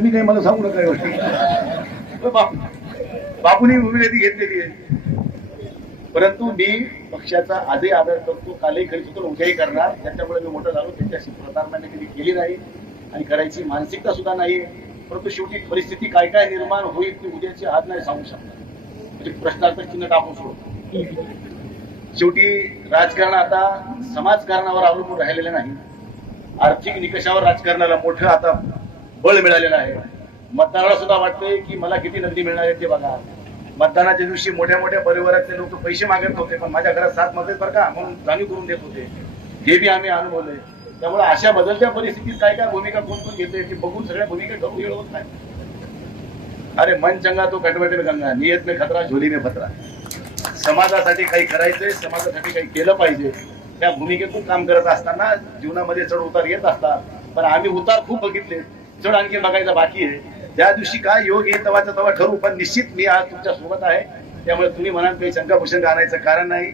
तुम्ही काही मला सांगू नका एवढं. बापूंनी भूमिका घेतलेली आहे. परंतु मी पक्षाचा आजही आदर करतो, कालही करीत होतो, उद्याही करणार. त्याच्यामुळे मी मोठं झालो. त्याच्याशी प्रतारणाने कधी केली नाही आणि करायची मानसिकता सुद्धा नाही. परंतु शेवटी परिस्थिती काय काय निर्माण होईल ती उद्याची आज नाही सांगू शकणार. म्हणजे प्रश्नार्थ चिन्ह टाकून सोडतो. शेवटी राजकारण आता समाजकारणावर अवलंबून राहिलेलं नाही. आर्थिक निकषावर राजकारणाला मोठं आता बळ मिळालेलं आहे. मतदाराला सुद्धा वाटतंय की मला किती नगदी मिळणार आहे ते बघा. मतदानाच्या दिवशी मोठ्या मोठ्या परिवारातले लोक पैसे मागत होते, पण माझ्या घरात 7 मते बरं का म्हणून जाणीव करून देत होते. हे बी आम्ही अनुभवलंय. त्यामुळे अशा बदलत्या परिस्थितीत काय काय भूमिका कोण कोण घेते ते बघून सगळ्या भूमिका ठरवून येळ होत नाही. अरे मन चंगा तो कटवट में गंगा, नियत में खतरा झोली में फतरा. समाजासाठी काही करायचंय, समाजासाठी काही केलं पाहिजे. त्या भूमिकेतून काम करत असताना जीवनामध्ये चढ उतार येत असतात. पण आम्ही उतार खूप बघितले, चढ आणखी बघायचा बाकी आहे. त्या दिवशी काय योग येईल तेव्हाचा तेव्हा ठरवू. पण निश्चित मी आज तुमच्या सोबत आहे. त्यामुळे तुम्ही म्हणाल काही शंका भूषंका आणायचं कारण नाही.